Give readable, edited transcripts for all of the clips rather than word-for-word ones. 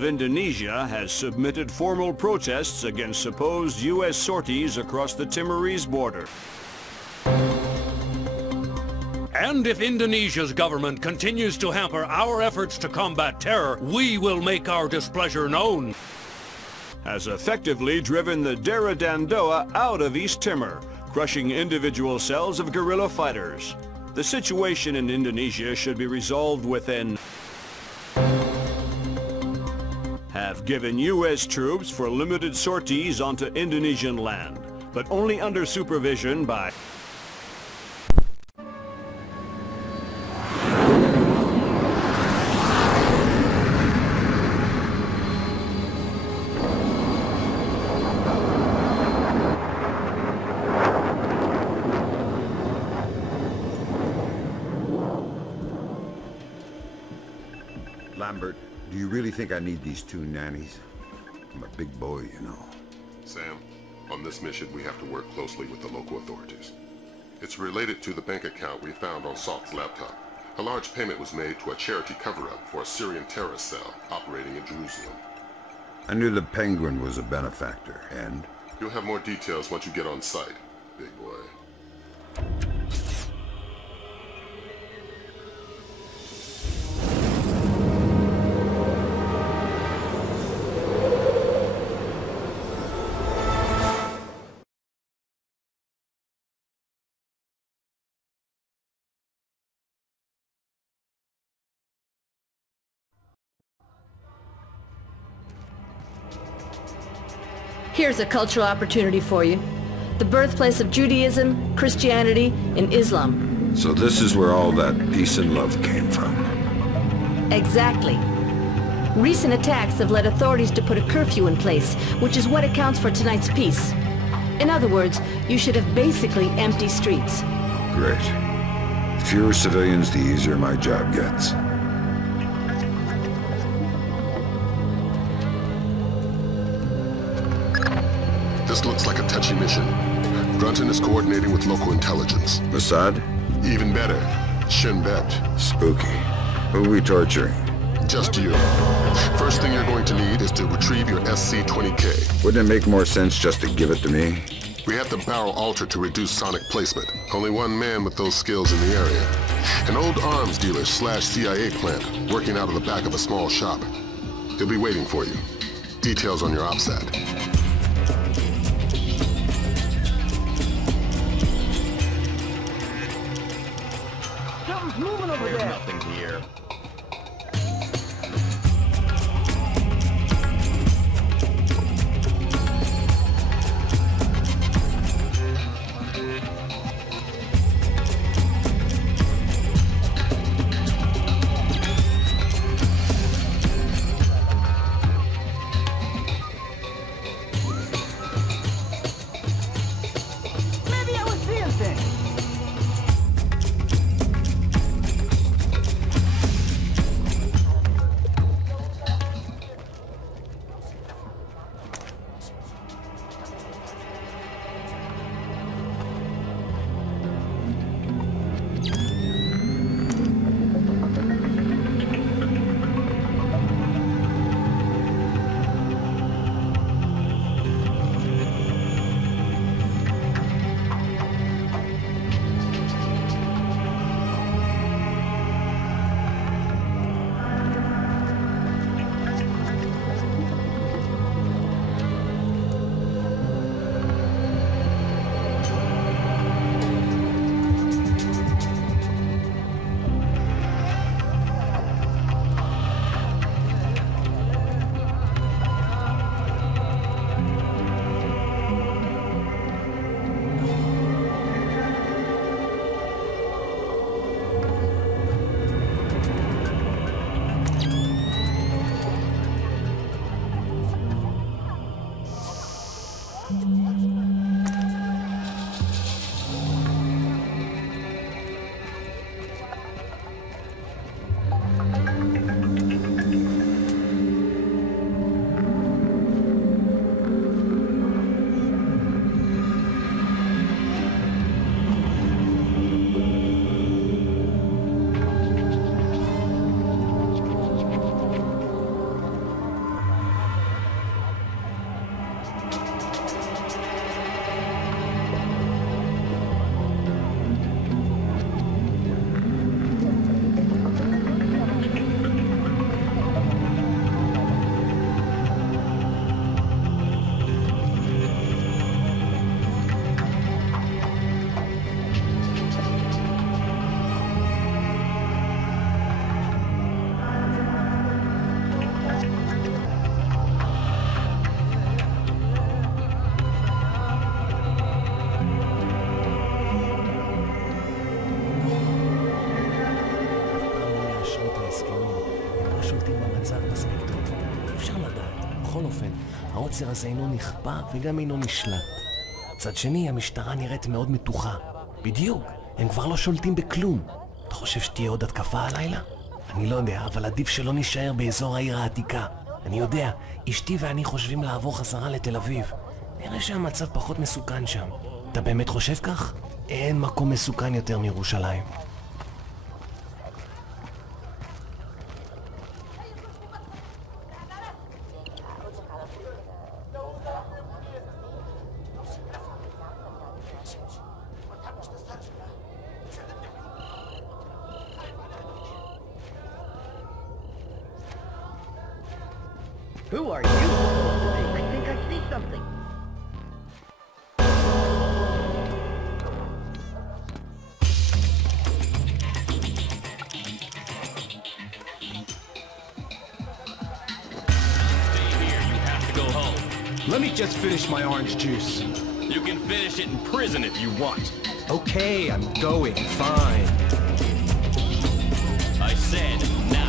of Indonesia has submitted formal protests against supposed U.S. sorties across the Timorese border. And if Indonesia's government continues to hamper our efforts to combat terror, we will make our displeasure known. Has effectively driven the Dera Dandoa out of East Timor, crushing individual cells of guerrilla fighters. The situation in Indonesia should be resolved within. Have given U.S. troops for limited sorties onto Indonesian land, but only under supervision by. Lambert, do you really think I need these two nannies? I'm a big boy, you know. Sam, on this mission we have to work closely with the local authorities. It's related to the bank account we found on Salt's laptop. A large payment was made to a charity cover-up for a Syrian terrorist cell operating in Jerusalem. I knew the Penguin was a benefactor, and? You'll have more details once you get on site, big boy. Here's a cultural opportunity for you. The birthplace of Judaism, Christianity, and Islam. So this is where all that peace and love came from. Exactly. Recent attacks have led authorities to put a curfew in place, which is what accounts for tonight's peace. In other words, you should have basically empty streets. Great. The fewer civilians, the easier my job gets. This looks like a touchy mission. Brunton is coordinating with local intelligence. Mossad? Even better, Shin Bet. Spooky. Who are we torturing? Just you. First thing you're going to need is to retrieve your SC-20K. Wouldn't it make more sense just to give it to me? We have the barrel altered to reduce sonic placement. Only one man with those skills in the area. An old arms dealer / CIA plant working out of the back of a small shop. He'll be waiting for you. Details on your OPSAT. Moving over there. Nothing here. Maybe I was seeing things. שולטים במצב מספיק טוב. אי אפשר לדעת. בכל אופן, העוצר הזה אינו נכפה וגם אינו נשלט. מצד שני, המשטרה נראית מאוד מתוחה. בדיוק, הם כבר לא שולטים בכלום. אתה חושב שתהיה עוד התקפה הלילה? אני לא יודע, אבל עדיף שלא נשאר באזור העיר העתיקה. אני יודע, אשתי ואני חושבים לעבור חזרה לתל אביב. נראה שהמצב פחות מסוכן שם. אתה באמת חושב כך? אין מקום מסוכן יותר מירושלים. Who are you? I think I see something. Stay here. You have to go home. Let me just finish my orange juice. You can finish it in prison if you want. Okay, I'm going. Fine. I said now.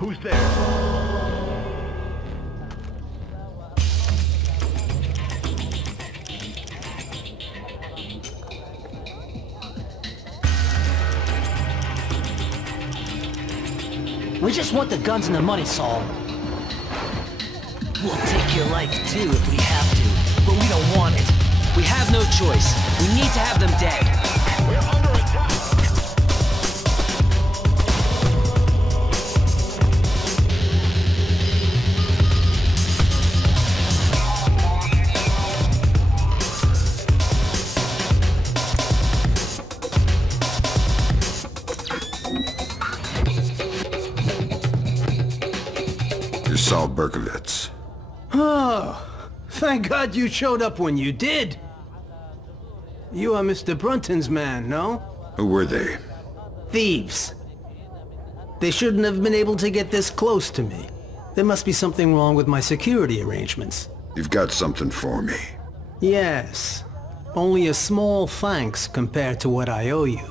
Who's there? We just want the guns and the money, Saul. We'll take your life too if we have to, but we don't want it. We have no choice. We need to have them dead. We're under attack! Saul Berkowitz. Oh, thank God you showed up when you did. You are Mr. Brunton's man, no? Who were they? Thieves. They shouldn't have been able to get this close to me. There must be something wrong with my security arrangements. You've got something for me. Yes. Only a small thanks compared to what I owe you.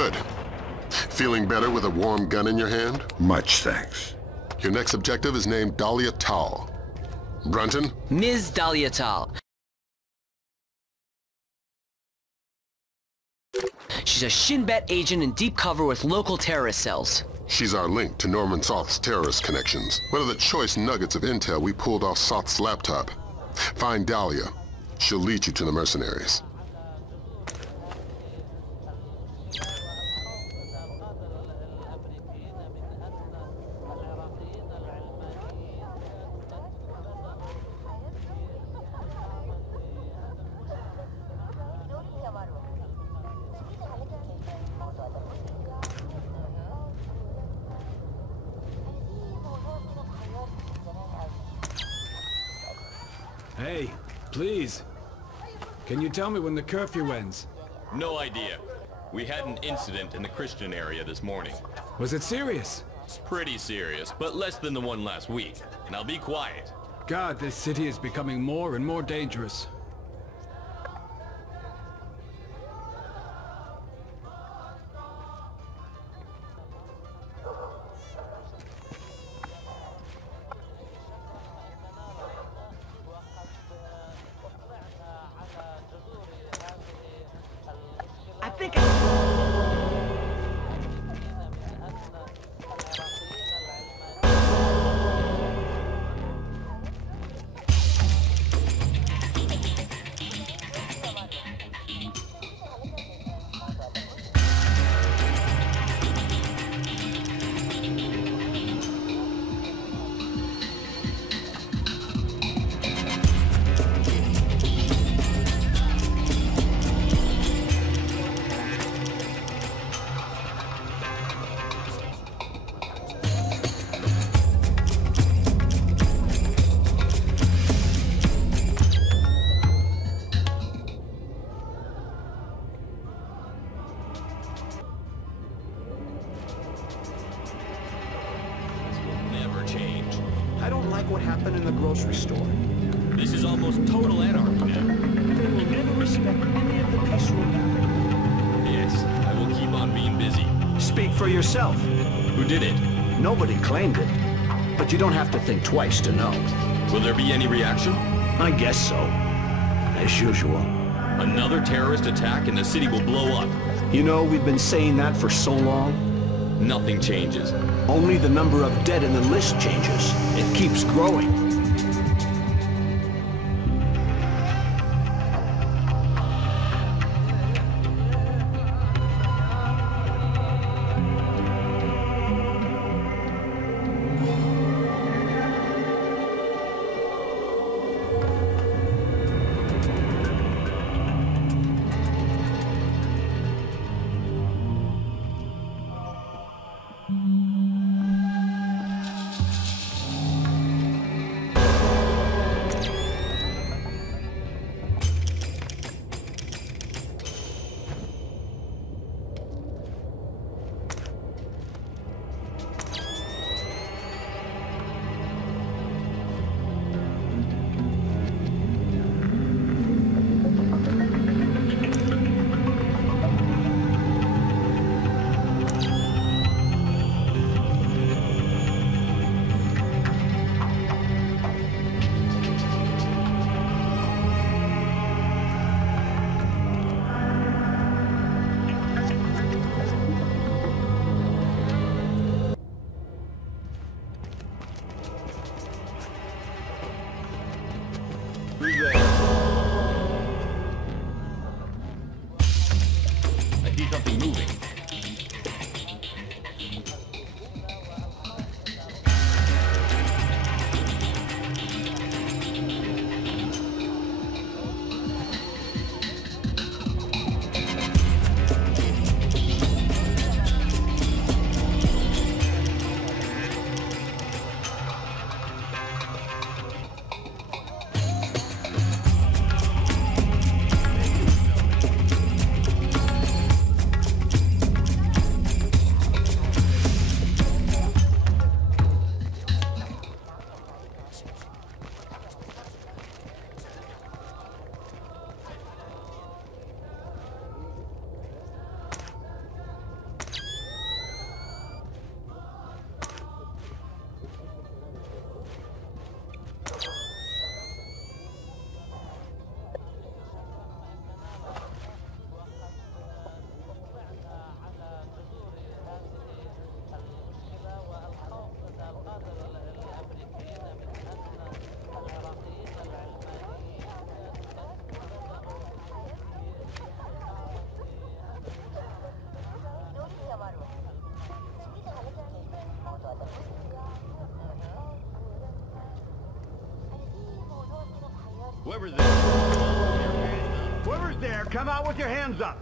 Good. Feeling better with a warm gun in your hand? Much thanks. Your next objective is named Dahlia Tal. Brunton? Ms. Dahlia Tal. She's a Shin Bet agent in deep cover with local terrorist cells. She's our link to Norman Soth's terrorist connections. One of the choice nuggets of intel we pulled off Soth's laptop. Find Dahlia. She'll lead you to the mercenaries. Hey, please. Can you tell me when the curfew ends? No idea. We had an incident in the Christian area this morning. Was it serious? Pretty serious, but less than the one last week. Now be quiet. God, this city is becoming more and more dangerous. I think I... grocery store. This is almost total anarchy now. They will never respect any of the peace rules. Yes, I will keep on being busy. Speak for yourself. Who did it? Nobody claimed it. But you don't have to think twice to know. Will there be any reaction? I guess so. As usual. Another terrorist attack and the city will blow up. You know, we've been saying that for so long. Nothing changes. Only the number of dead in the list changes. It keeps growing. I see something moving. Whoever's there, come out with your hands up.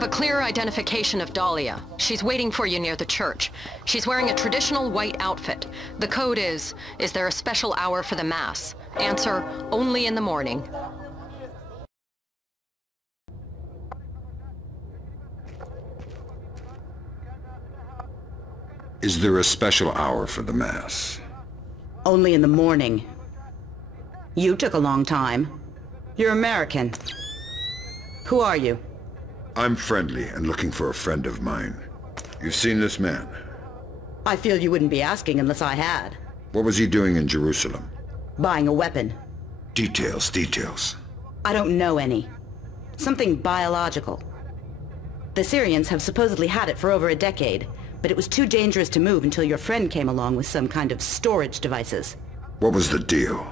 have a clear identification of Dahlia. She's waiting for you near the church. She's wearing a traditional white outfit. The code is there a special hour for the Mass? Answer, only in the morning. Is there a special hour for the Mass? Only in the morning. You took a long time. You're American. Who are you? I'm friendly and looking for a friend of mine. You've seen this man? I feel you wouldn't be asking unless I had. What was he doing in Jerusalem? Buying a weapon. Details. I don't know any. Something biological. The Syrians have supposedly had it for over a decade, but it was too dangerous to move until your friend came along with some kind of storage devices. What was the deal?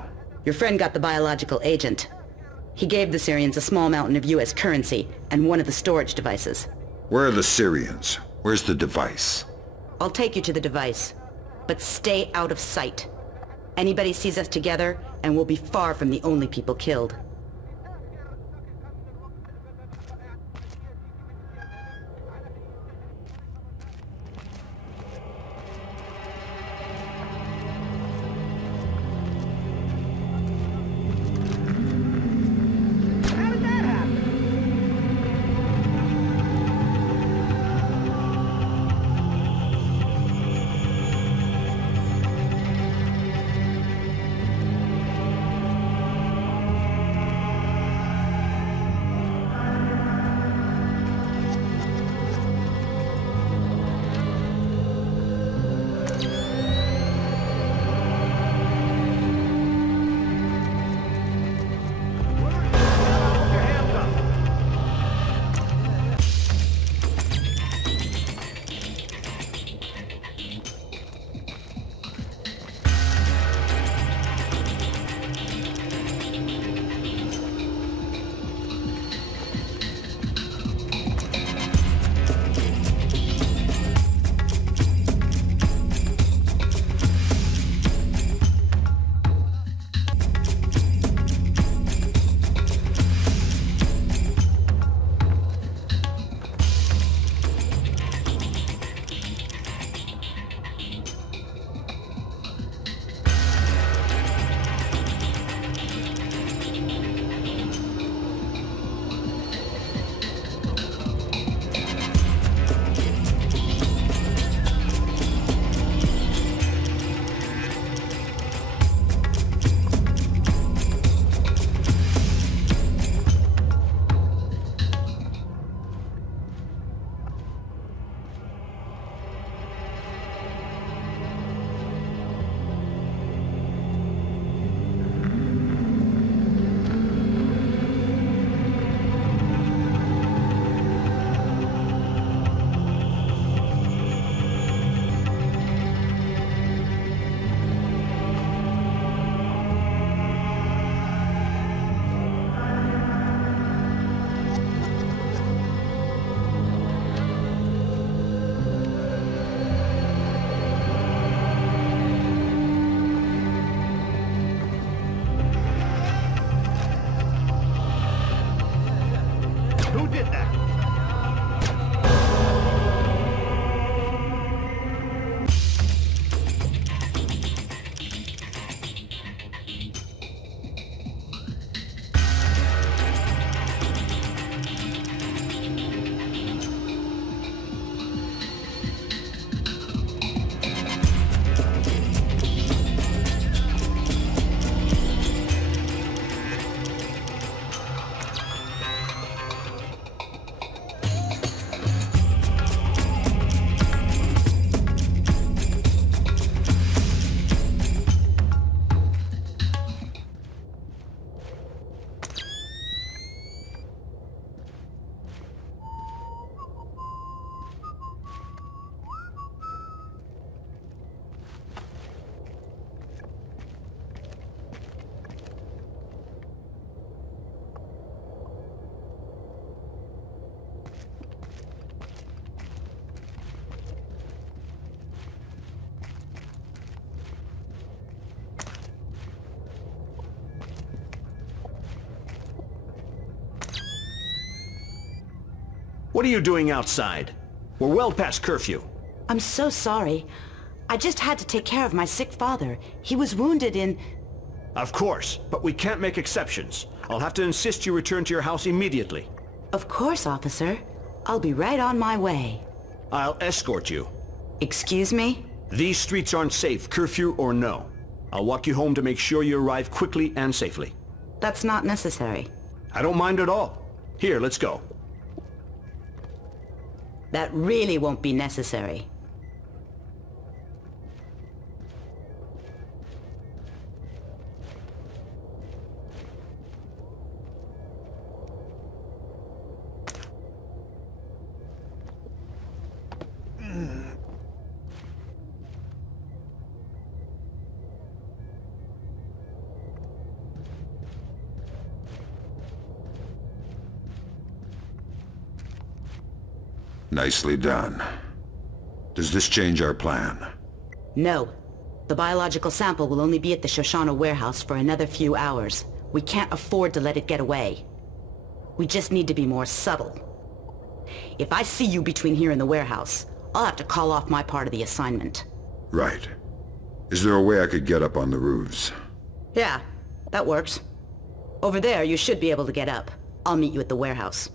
Your friend got the biological agent. He gave the Syrians a small mountain of US currency and one of the storage devices. Where are the Syrians? Where's the device? I'll take you to the device, but stay out of sight. Anybody sees us together, and we'll be far from the only people killed. What are you doing outside? We're well past curfew. I'm so sorry. I just had to take care of my sick father. He was wounded in... Of course, but we can't make exceptions. I'll have to insist you return to your house immediately. Of course, officer. I'll be right on my way. I'll escort you. Excuse me? These streets aren't safe, curfew or no. I'll walk you home to make sure you arrive quickly and safely. That's not necessary. I don't mind at all. Here, let's go. That really won't be necessary. Nicely done. Does this change our plan? No. The biological sample will only be at the Shoshana warehouse for another few hours. We can't afford to let it get away. We just need to be more subtle. If I see you between here and the warehouse, I'll have to call off my part of the assignment. Right. Is there a way I could get up on the roofs? Yeah, that works. Over there, you should be able to get up. I'll meet you at the warehouse.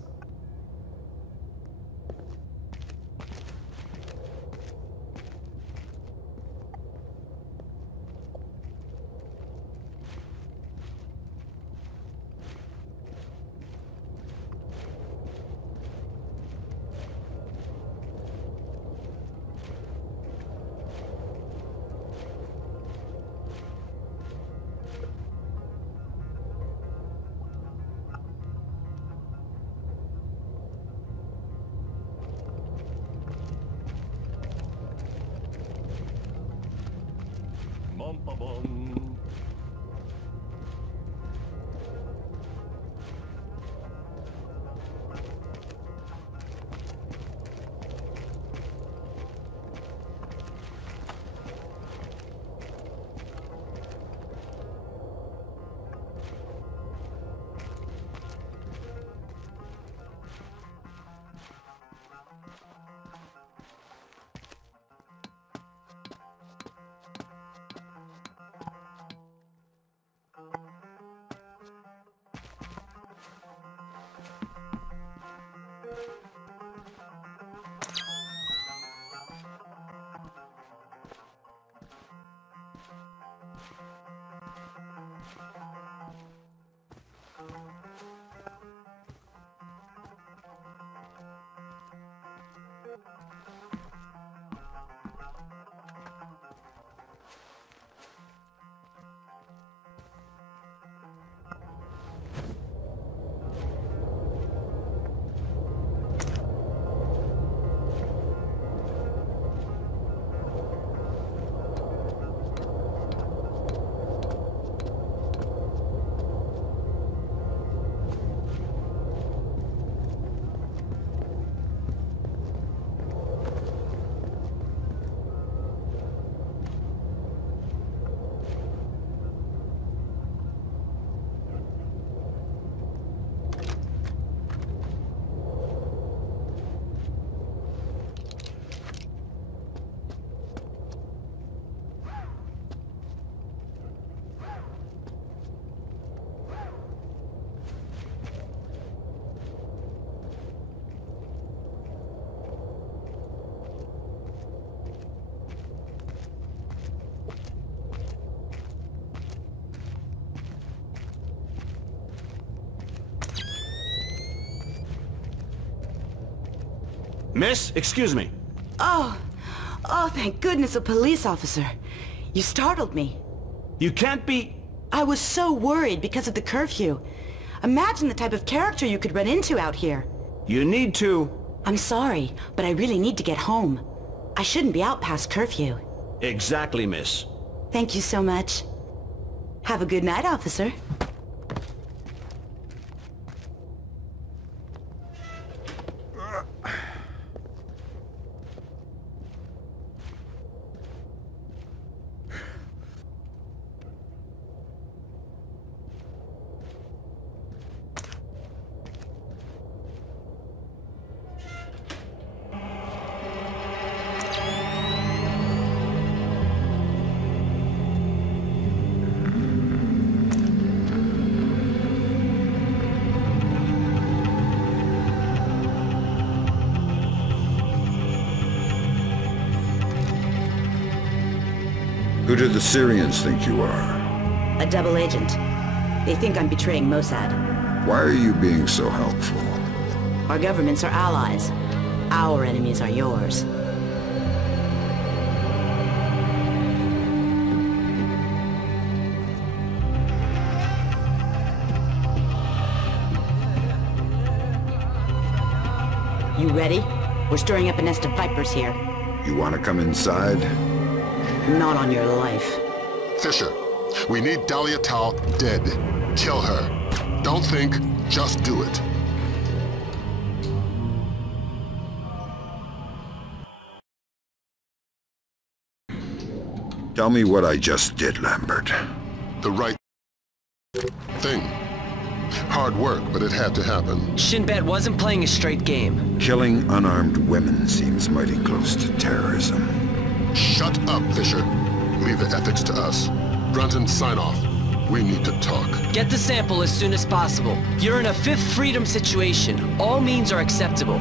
Miss, excuse me. Oh, thank goodness, a police officer. You startled me. You can't be... I was so worried because of the curfew. Imagine the type of character you could run into out here. You need to... I'm sorry, but I really need to get home. I shouldn't be out past curfew. Exactly, miss. Thank you so much. Have a good night, officer. Who do the Syrians think you are? A double agent. They think I'm betraying Mossad. Why are you being so helpful? Our governments are allies. Our enemies are yours. You ready? We're stirring up a nest of vipers here. You want to come inside? Not on your life. Fisher, we need Dahlia Tal dead. Kill her. Don't think, just do it. Tell me what I just did, Lambert. The right thing. Hard work, but it had to happen. Shinbet wasn't playing a straight game. Killing unarmed women seems mighty close to terrorism. Shut up, Fisher. Leave the ethics to us. Brunton, sign off. We need to talk. Get the sample as soon as possible. You're in a Fifth Freedom situation. All means are acceptable.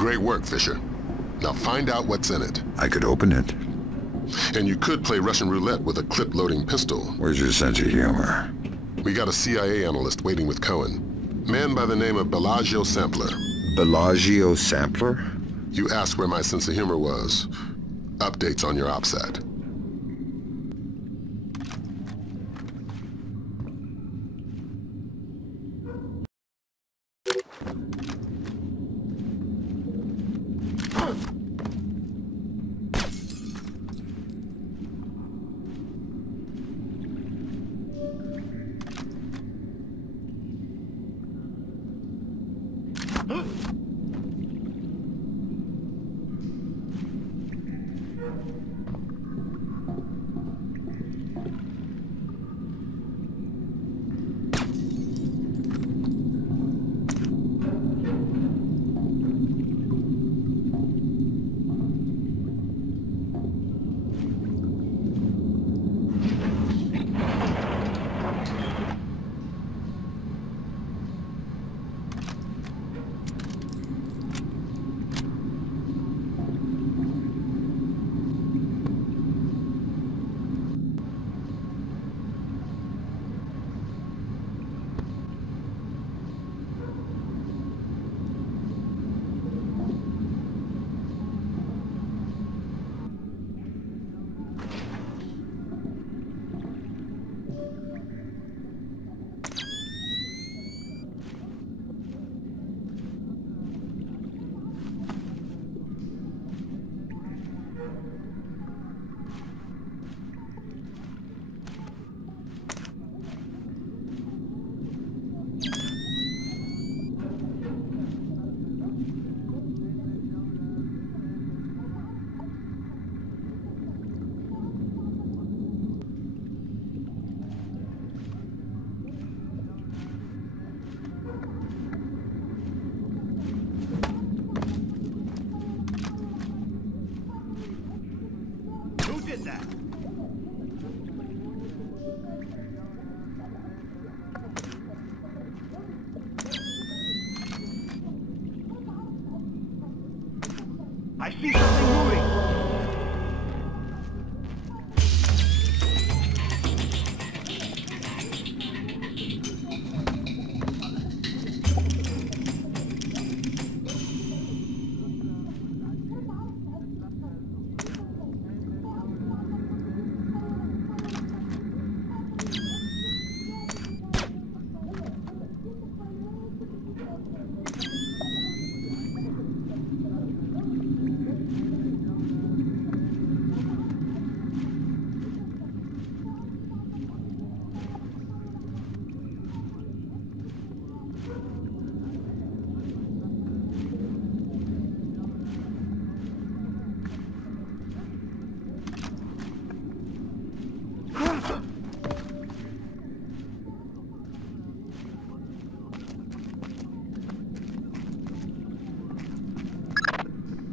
Great work, Fisher. Now find out what's in it. I could open it. And you could play Russian roulette with a clip-loading pistol. Where's your sense of humor? We got a CIA analyst waiting with Cohen. Man by the name of Bellagio Sampler. Bellagio Sampler? You asked where my sense of humor was. Updates on your OPSAT. I see something moving!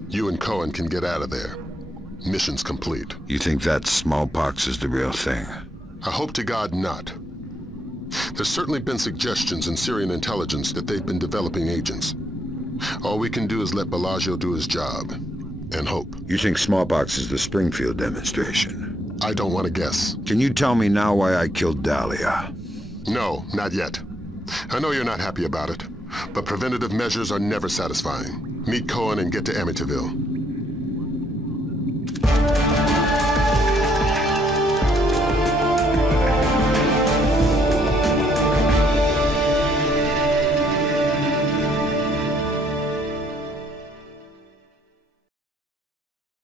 You and Cohen can get out of there. Mission's complete. You think that smallpox is the real thing? I hope to God not. There's certainly been suggestions in Syrian intelligence that they've been developing agents. All we can do is let Bellagio do his job. And hope. You think smallpox is the Springfield demonstration? I don't want to guess. Can you tell me now why I killed Dahlia? No, not yet. I know you're not happy about it, but preventative measures are never satisfying. Meet Cohen and get to Amityville.